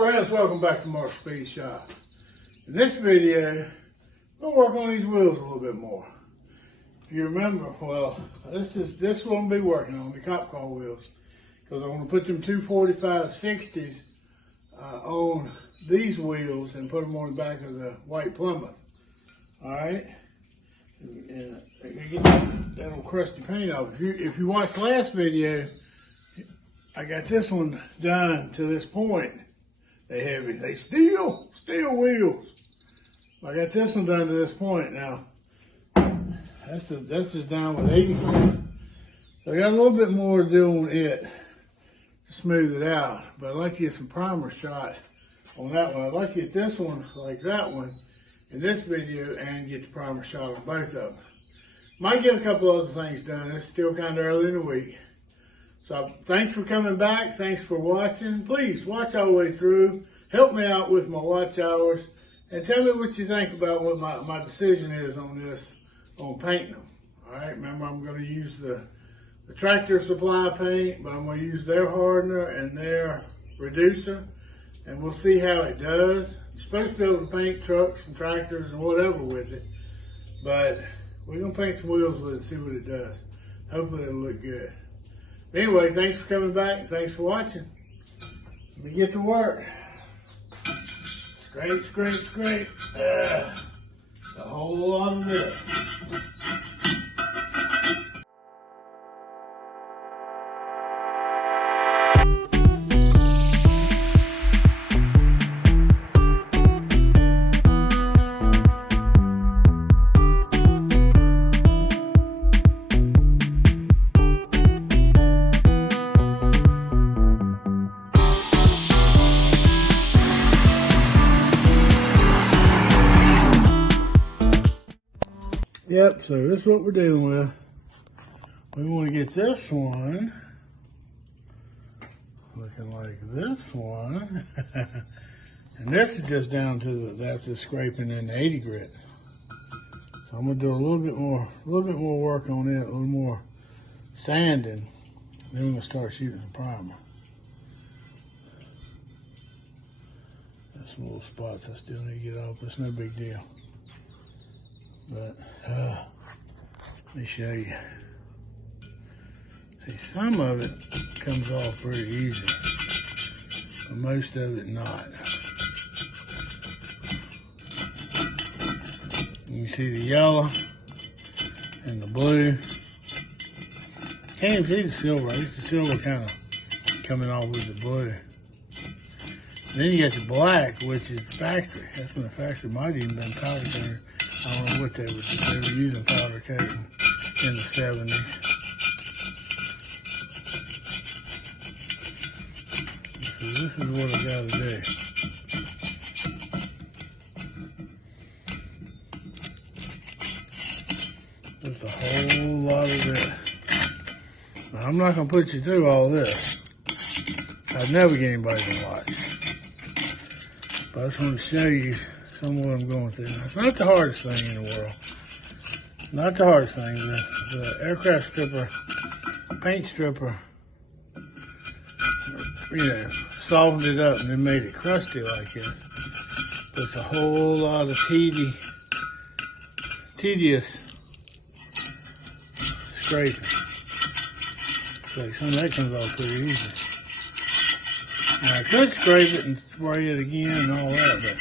friends, welcome back to Mark's Speed Shop. In this video, we'll work on these wheels a little bit more. If you remember, well, this is what I'm gonna be working on, the cop car wheels. Because I want to put them 245/60s on these wheels and put them on the back of the white Plymouth. Alright? And get that old crusty paint off. If you watched the last video, I got this one done to this point. They steel wheels. I got this one done to this point now. That's just down with 80. So I got a little bit more to do on it to smooth it out. But I'd like to get some primer shot on that one. I'd like to get this one like that one in this video and get the primer shot on both of them. Might get a couple other things done. It's still kind of early in the week. So thanks for coming back. Thanks for watching. Please watch all the way through. Help me out with my watch hours. And tell me what you think about what my decision is on this, on painting them. All right, remember I'm going to use the Tractor Supply paint, but I'm going to use their hardener and their reducer. And we'll see how it does. You're supposed to be able to paint trucks and tractors and whatever with it. But we're going to paint some wheels with it and see what it does. Hopefully it'll look good. Anyway, thanks for coming back. Thanks for watching. Let me get to work. Scrape. A whole lot of this. Yep, so this is what we're dealing with. We want to get this one looking like this one. And this is just down to that's just scraping in the 80 grit. So I'm gonna do a little bit more work on it, a little more sanding. Then we're gonna start shooting the primer. There's some little spots I still need to get off. It's no big deal. But let me show you. See, some of it comes off pretty easy, but most of it not. You can see the yellow and the blue. Can't even see the silver. At least the silver kind of coming off with the blue. Then you got the black, which is factory. That's when the factory might even been powder coated. I don't know what they were using powder coating in the 70s. So this is what I got to do. Just a whole lot of this. Now, I'm not going to put you through all this. I'd never get anybody to watch. But I just want to show you some of what I'm going through. It's not the hardest thing in the world. Not the hardest thing. The aircraft stripper, paint stripper, softened it up and then made it crusty like this. It's a whole lot of tedious scraping. So some of that comes off pretty easy. Now I could scrape it and spray it again and all that, but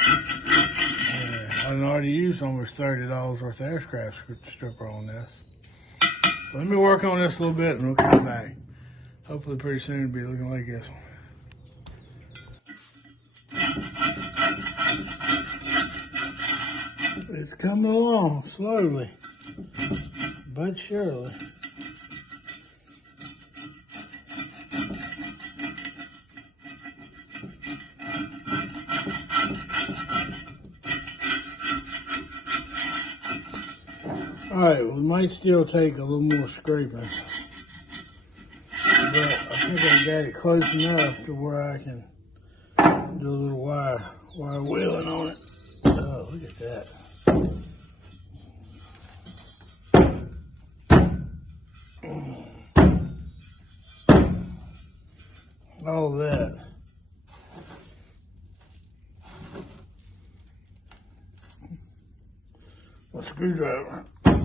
I've already used almost $30 worth of aircraft stripper on this. So let me work on this a little bit and we'll come back. Hopefully pretty soon it'll be looking like this one. It's coming along slowly, but surely. Alright, we might still take a little more scraping, but I think I got it close enough to where I can do a little wire wheeling on it. Oh, look at that. All that. screwdriver. Let's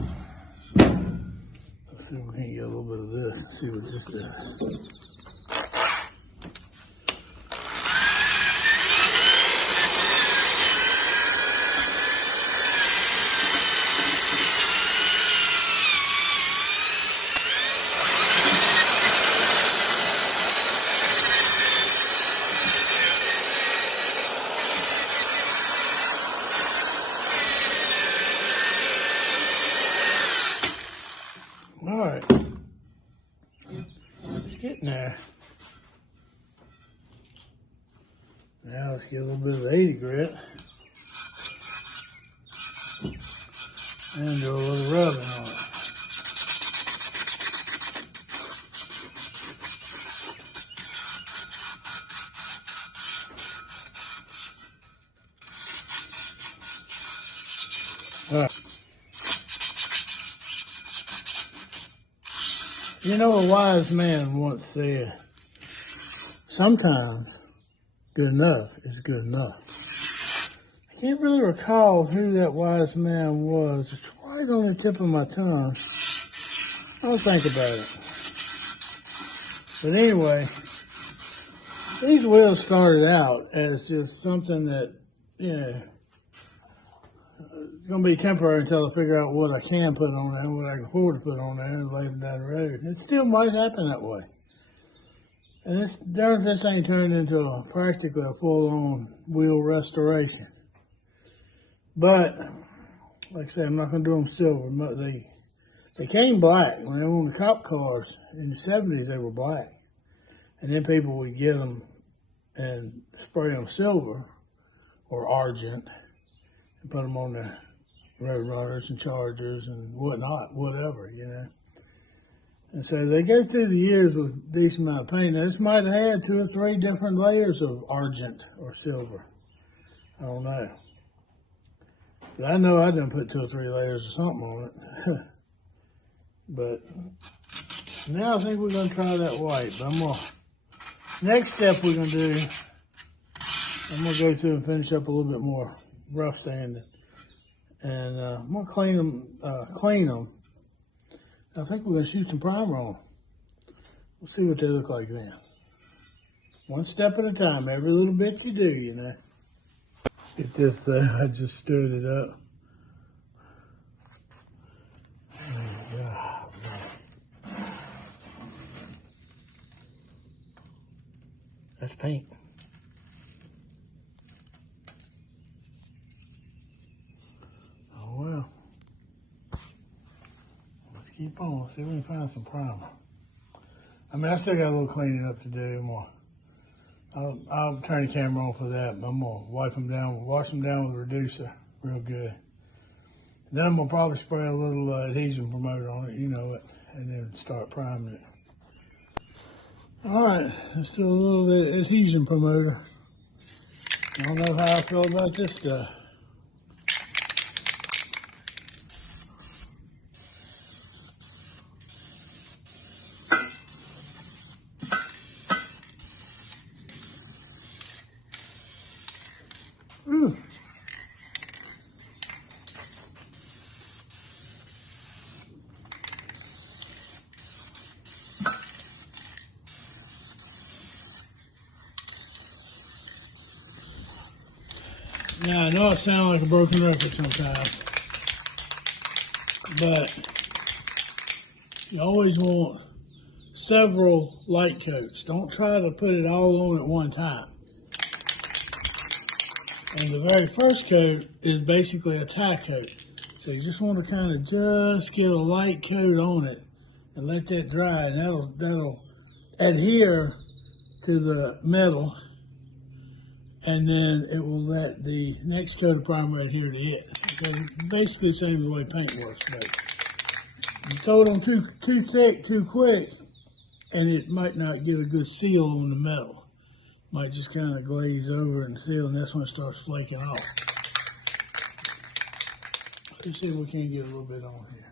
see if we can get a little bit of this. See what this does. All right, it's getting there. Now let's get a little bit of 80 grit and do a little rubbing on it. All right. You know, a wise man once said, sometimes good enough is good enough. I can't really recall who that wise man was. It's right on the tip of my tongue. I'll think about it. But anyway, these wheels started out as just something that, going to be temporary until I figure out what I can put on there, what I can afford to put on there, and lay them down the road. It still might happen that way. And this thing turned into practically a full-on wheel restoration. But, like I said, I'm not going to do them silver. They came black. When they were on the cop cars in the 70s, they were black. And then people would get them and spray them silver or argent and put them on the road runners and Chargers and whatnot, whatever, And so they go through the years with a decent amount of paint. Now, this might have had 2 or 3 different layers of argent or silver. I don't know. But I know I done put 2 or 3 layers of something on it. But now I think we're going to try that white. But next step we're going to do, I'm going to go through and finish up a little bit more rough sanding. And I'm going to clean them. I think we're going to shoot some primer on them. We'll see what they look like then. One step at a time, every little bit you do, Get this there, I just stirred it up. Oh, God. That's paint. Oh, well. Let's keep on, see if we can find some primer. I mean, I still got a little cleaning up to do more. I'll turn the camera on for that, but I'm going to wash them down with a reducer real good. Then I'm going to probably spray a little adhesion promoter on it, and then start priming it. All right, let's do a little adhesion promoter. I don't know how I feel about this stuff. Ooh. Now, I know it sounds like a broken record sometimes, but you always want several light coats. Don't try to put it all on at one time. And the very first coat is basically a tie coat. So you just want to kind of just get a light coat on it and let that dry, and that'll adhere to the metal, and then it will let the next coat of primer adhere to it. So basically the same way paint works, but you throw it on too thick, too quick, and it might not get a good seal on the metal. Might just kind of glaze over and seal, and that's when it starts flaking off. Let's see if we can get a little bit on here.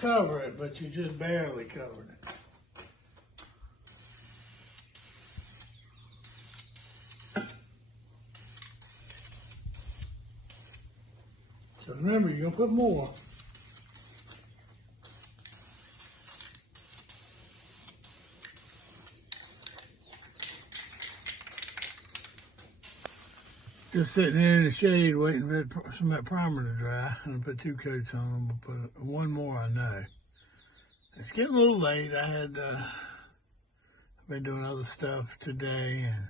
cover it, but you just barely covered it. So remember, you're gonna put more. Just sitting here in the shade waiting for some of that primer to dry. I'm gonna put 2 coats on them. I'll put one more, I know. It's getting a little late. I've been doing other stuff today, and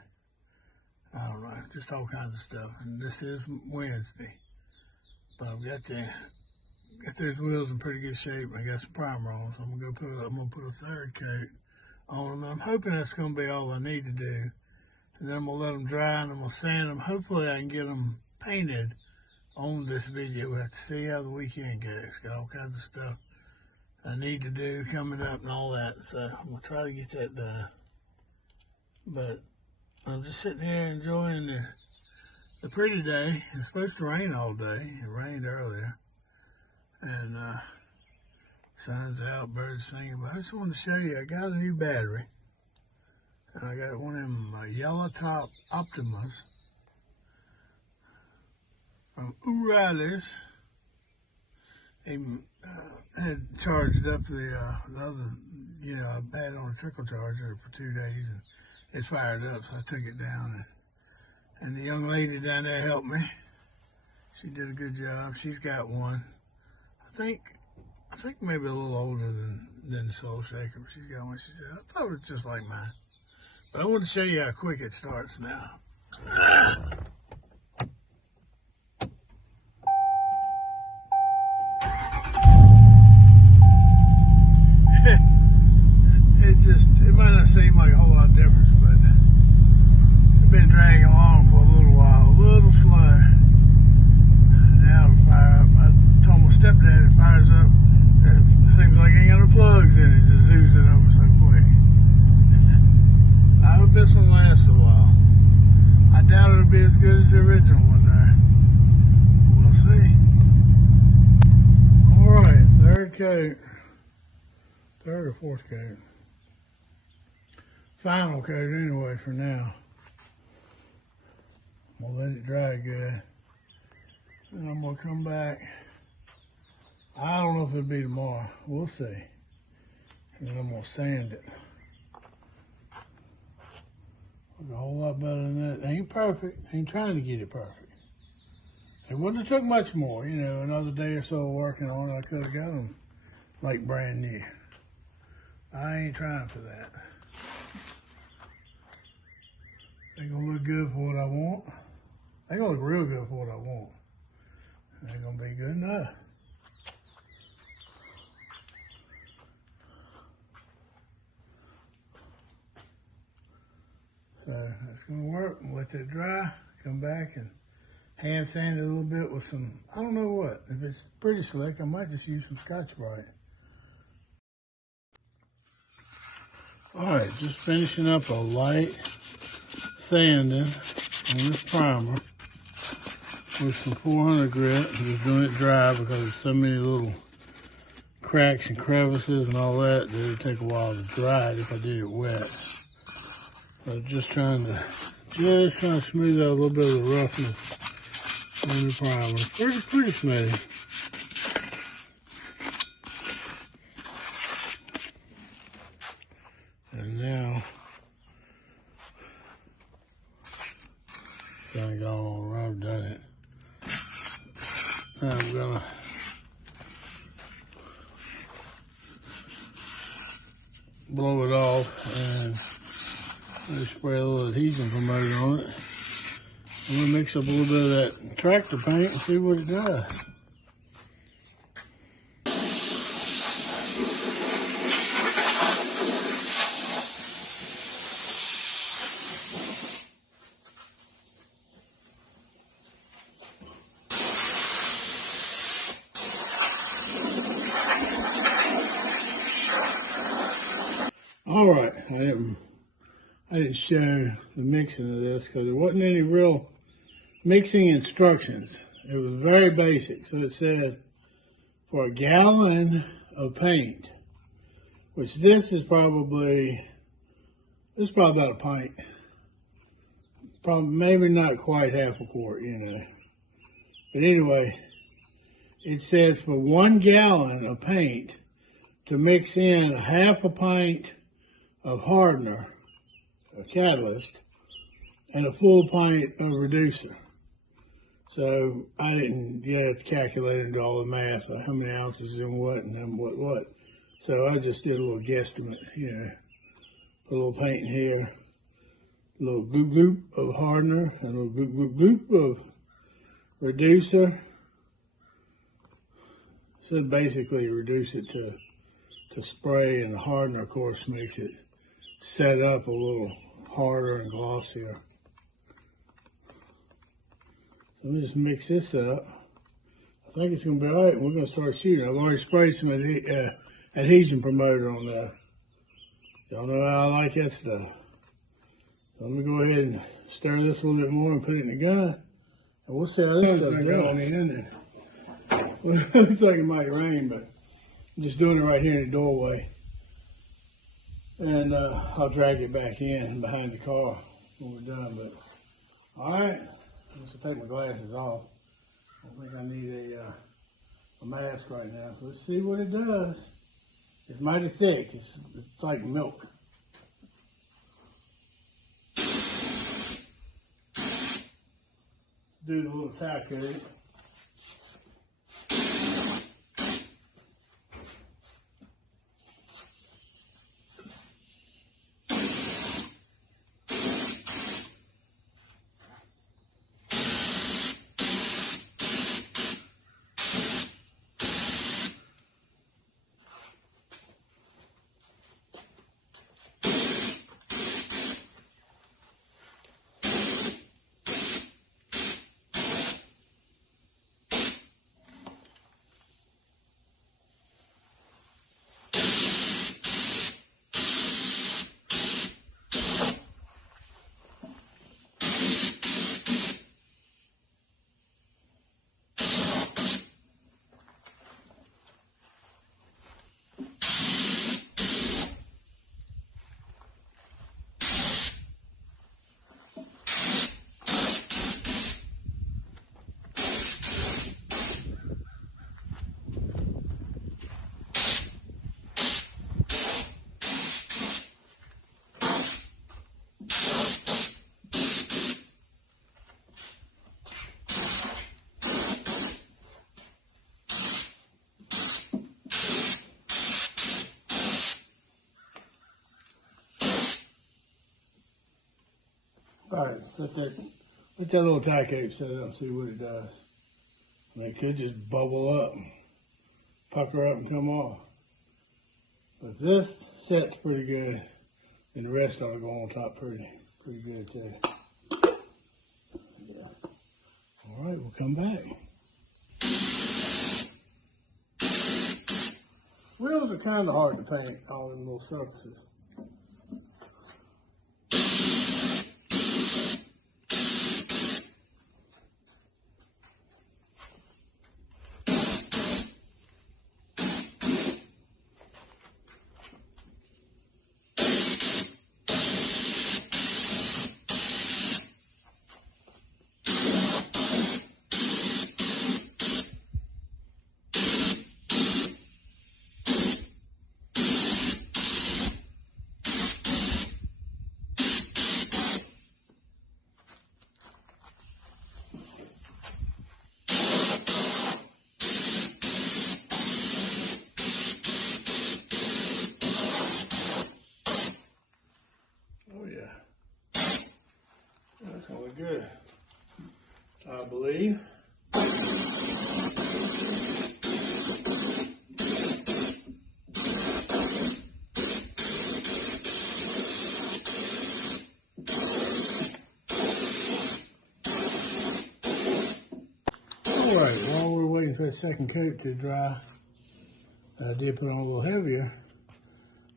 I don't know, just all kinds of stuff. And this is Wednesday, but I've got those wheels in pretty good shape. I got some primer on, so I'm gonna put a 3rd coat on them. I'm hoping that's gonna be all I need to do. And then I'm gonna let them dry, and I'm gonna sand them. Hopefully I can get them painted on this video. We have to see how the weekend goes. Got all kinds of stuff I need to do coming up and all that. So I'm gonna try to get that done. But I'm just sitting here enjoying the pretty day. It's supposed to rain all day. It rained earlier. And sun's out, birds singing. But I just wanted to show you, I got a new battery. And I got one of them yellow top Optimas from O'Reilly's. They had charged up the other, I had it on a trickle charger for 2 days, and it's fired up, so I took it down. And the young lady down there helped me. She did a good job. She's got one. I think maybe a little older than the Soul Shaker, but she's got one. She said, I thought it was just like mine. But I want to show you how quick it starts now. It might not seem like a whole lot of difference, but it's been dragging along for a little while, a little slow. Now it'll fire up. I told my stepdad it fires up. It seems like it ain't got no plugs in it. It just zooms it over so quick. I hope this one lasts a while. I doubt it'll be as good as the original one though. We'll see. Alright, 3rd coat. 3rd or 4th coat. Final coat anyway for now. I'm gonna let it dry good. Then I'm gonna come back. I don't know if it'll be tomorrow. We'll see. And then I'm gonna sand it. Look a whole lot better than that. It ain't perfect. I ain't trying to get it perfect. It wouldn't have took much more, another day or so working on it. I could have got them like brand new. I ain't trying for that. They're gonna look good for what I want. They're gonna look real good for what I want. They're gonna be good enough. So that's gonna work. Let it dry, come back and hand sand it a little bit with some, I don't know what. If it's pretty slick, I might just use some Scotch-Brite. All right, just finishing up a light sanding on this primer with some 400 grit. Just doing it dry because there's so many little cracks and crevices and all that it would take a while to dry it if I did it wet. So just trying to smooth out a little bit of the roughness on the primer. Pretty smooth. And now, kind of got all rubbed on it. Now I'm gonna blow it off and spray a little adhesion promoter on it. I'm gonna mix up a little bit of that tractor paint and see what it does. All right, I didn't show the mixing of this because there wasn't any real mixing instructions. It was very basic. So it said for a gallon of paint, which this is probably about a pint. Probably, maybe not quite half a quart, you know. But anyway, it said for 1 gallon of paint to mix in a half a pint of hardener, a catalyst, and a full pint of reducer. So I didn't have to calculate into all the math of how many ounces and what and then what. So I just did a little guesstimate, you know. Put a little paint in here, a little goop of hardener, and a little goop of reducer. So basically reduce it to spray, and the hardener, of course, makes it set up a little harder and glossier. Let me just mix this up. I think it's going to be all right, and we're going to start shooting. I've already sprayed some adhesion promoter on there. Y'all know how I like that stuff. So let me go ahead and stir this a little bit more and put it in the gun. And we'll see how this stuff going in. Looks like it might rain, but I'm just doing it right here in the doorway. And I'll drag it back in behind the car when we're done. But all right. I'm just gonna take my glasses off. I don't think I need a mask right now. So let's see what it does. It's mighty thick. It's like milk. Do the little tack of it. All right, let that little tack cape set up and see what it does. And it could just bubble up, pucker up and come off. But if this sets pretty good, then the rest ought to go on top pretty good too. Yeah. All right, we'll come back. Wheels are kind of hard to paint, all them little surfaces. Good, I believe. All right, while we're waiting for that second coat to dry, I did put on a little heavier.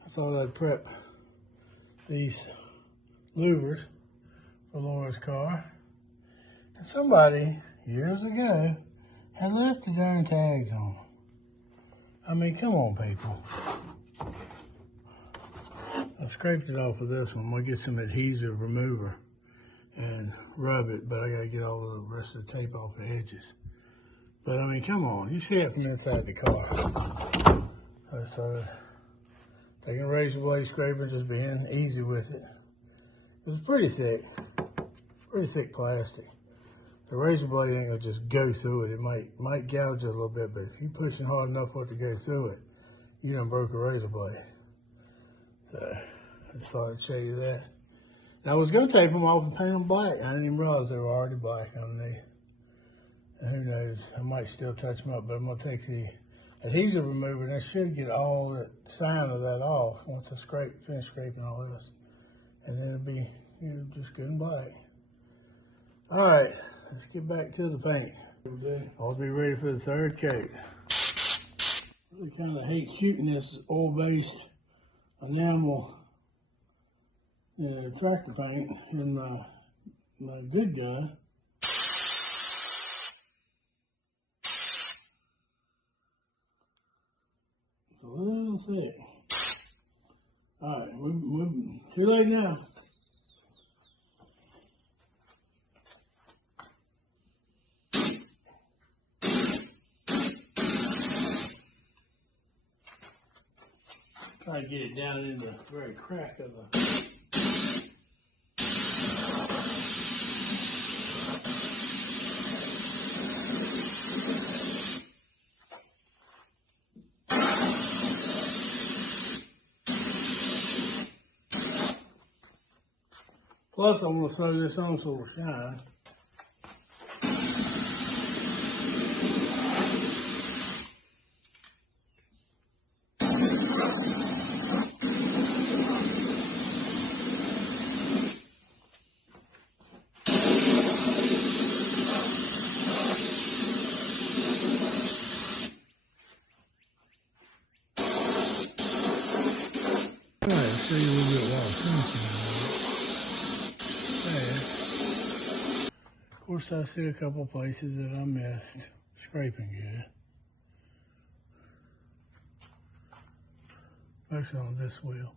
I thought I'd prep these louvers for Laura's car. And somebody, years ago, had left the darn tags on. I mean, come on, people. I scraped it off of this one. I'm gonna get some adhesive remover and rub it, but I gotta get all the rest of the tape off the edges. But I mean, come on, you see it from inside the car. I started taking a razor blade scraper, just being easy with it. It was pretty thick plastic. The razor blade ain't gonna just go through it. It might gouge it a little bit, but if you're pushing hard enough for it to go through it, you done broke a razor blade. So I just thought I'd show you that. Now I was gonna tape them off and paint them black. I didn't even realize they were already black underneath. And who knows, I might still touch them up, but I'm gonna take the adhesive remover and I should get all the sign of that off once I finish scraping all this. And then it'll be, just good and black. All right, let's get back to the paint. I'll be ready for the third coat. I really kind of hate shooting this oil-based enamel tractor paint in my good gun. It's a little thick. All right, we're too late now. Try to get it down in the very crack of the. Plus, I'm going to throw this on so it'll shine. All right, show you a little bit while I'm finishing. Of course, I see a couple places that I missed scraping good. Mostly on this wheel,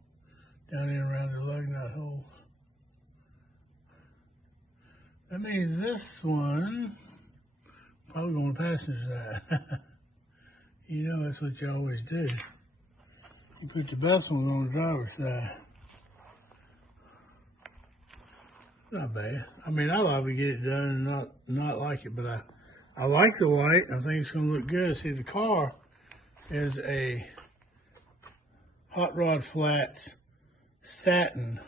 down in around the lug nut holes. That means this one probably going to passenger side. You know that's what you always do. You put your best one on the driver's side. Not bad. I mean, I'll probably get it done and not like it, but I like the white. I think it's going to look good. See, the car is a Hot Rod Flats satin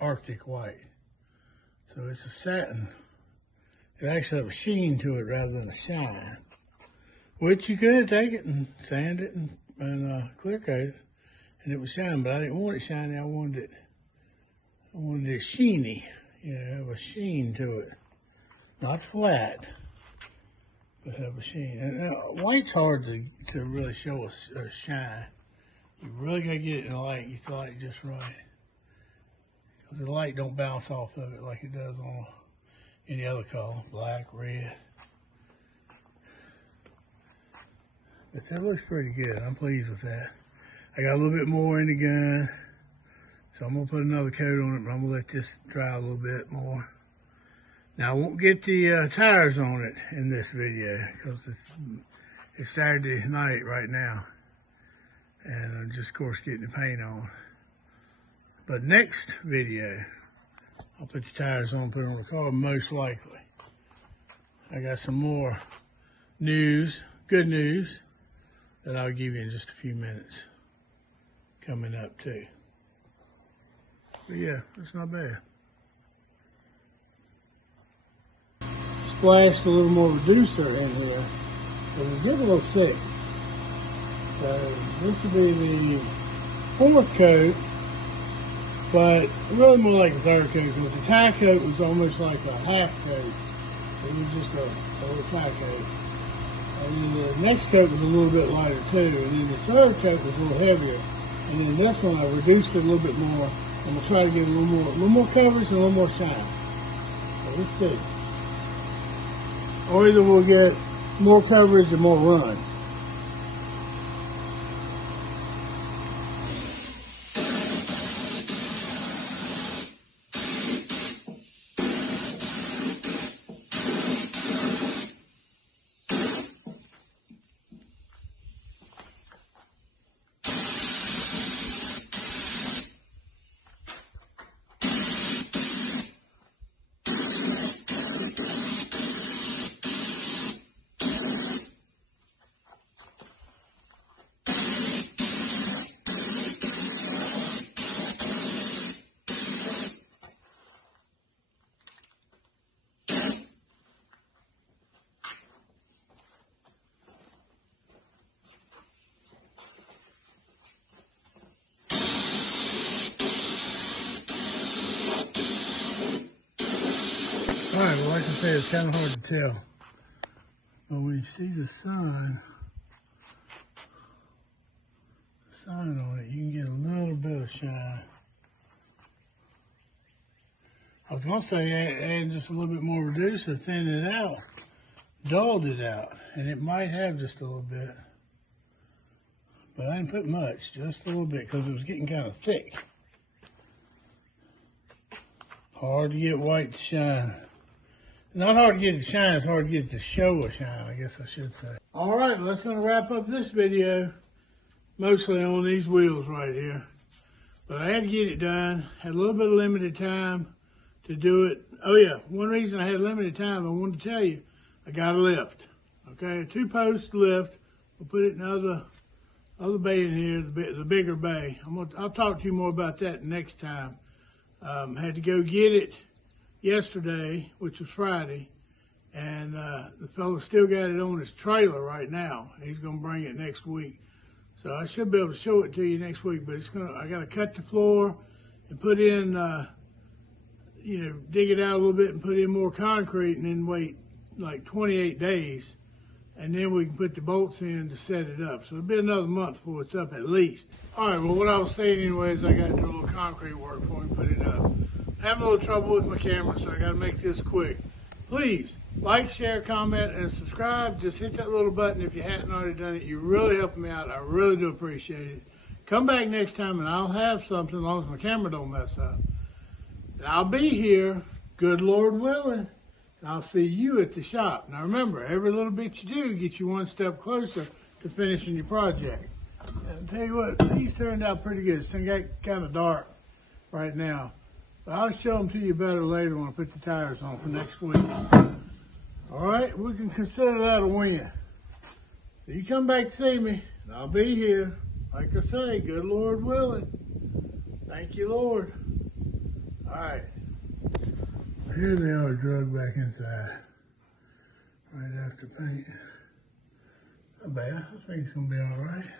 Arctic white. So it's a satin. It actually has a sheen to it rather than a shine. Which you could take it and sand it and clear coat it, and it would shine. But I didn't want it shiny. I wanted it sheeny. Have a sheen to it. Not flat, but have a sheen. And white's hard to really show a shine. You really got to get it in the light. Get the light just right. Because the light don't bounce off of it like it does on any other color. Black, red. But that looks pretty good. I'm pleased with that. I got a little bit more in the gun. So I'm going to put another coat on it, but I'm going to let this dry a little bit more. Now, I won't get the tires on it in this video because it's Saturday night right now. And I'm just, of course, getting the paint on. But next video, I'll put the tires on, put it on the car, most likely. I got some more news, good news, that I'll give you in just a few minutes coming up, too. But yeah, that's not bad. Splashed a little more reducer in here, but it's getting a little thick. So this will be the fourth coat, but really more like a third coat because the tie coat was almost like a half coat. It was just a little tie coat. And then the next coat was a little bit lighter too, and then the third coat was a little heavier. And then this one I reduced it a little bit more. I'm gonna try to get a little more coverage and a little more shine. So let's see. Or either we'll get more coverage and more run. say it's kind of hard to tell. But when you see the sun on it, you can get a little bit of shine. I was going to say add just a little bit more reducer, thin it out, dulled it out, and it might have just a little bit. But I didn't put much, just a little bit, because it was getting kind of thick. Hard to get white to shine. Not hard to get it to shine, it's hard to get it to show a shine, I guess I should say. All right, well, that's going to wrap up this video, mostly on these wheels right here. But I had to get it done, had a little bit of limited time to do it. Oh yeah, one reason I had limited time, I wanted to tell you, I got a lift. Okay, a 2-post lift. We'll put it in the other bay in here, the bigger bay. I'll talk to you more about that next time. Had to go get it yesterday, which was Friday, and the fella still got it on his trailer right now. He's gonna bring it next week. So I should be able to show it to you next week, but I gotta cut the floor and put in, dig it out a little bit and put in more concrete, and then wait like 28 days. And then we can put the bolts in to set it up. So it'll be another month before it's up at least. All right, well, what I was saying anyway is I got to do a little concrete work before we put it up. Having a little trouble with my camera, so I got to make this quick. Please like, share, comment, and subscribe. Just hit that little button if you hadn't already done it. You're really helping me out. I really do appreciate it. Come back next time and I'll have something as long as my camera don't mess up. And I'll be here, good Lord willing. And I'll see you at the shop. Now remember, every little bit you do gets you one step closer to finishing your project. And I'll tell you what, these turned out pretty good. It's got kind of dark right now. But I'll show them to you better later when I put the tires on for next week. All right, we can consider that a win. So you come back to see me, and I'll be here. Like I say, good Lord willing. Thank you, Lord. All right. Here they are, drug back inside. Right after paint. Not bad. I think it's going to be all right.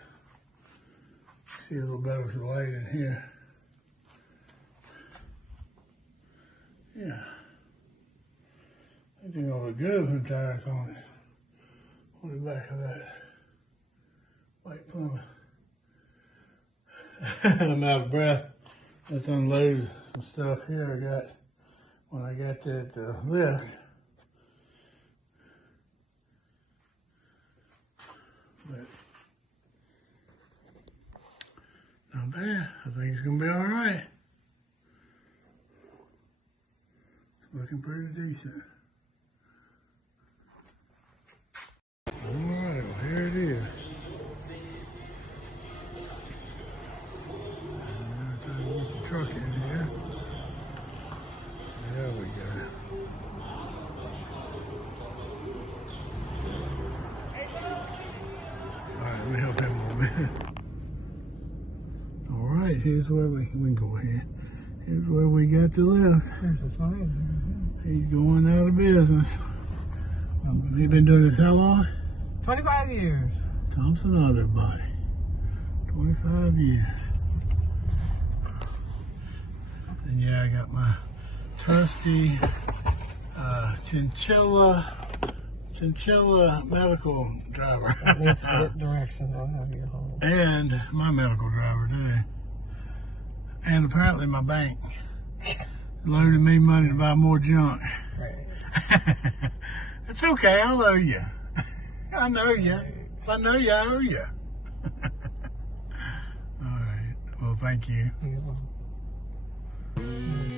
See a little better with the light in here. Yeah. I think they're going to look good with them tires on it. On the back of that white Plymouth. I'm out of breath. Let's unload some stuff here I got when I got that lift. But not bad. I think it's going to be all right. Looking pretty decent. All right, well, here it is. I'm trying to get the truck in here. There we go. All right, let me help him a little bit. All right, here's where we can go ahead. Here's where we got the lift. Here's the sign. He's going out of business. He's been doing this how long? 25 years. Thompson Auto Body. 25 years. And yeah, I got my trusty chinchilla medical driver. That's the direction I'll have you home. And my medical driver too. And apparently my bank loaded me money to buy more junk. Right. It's okay, I'll owe you. I know you. If I know you, I owe you. All right. Well, thank you. You're welcome.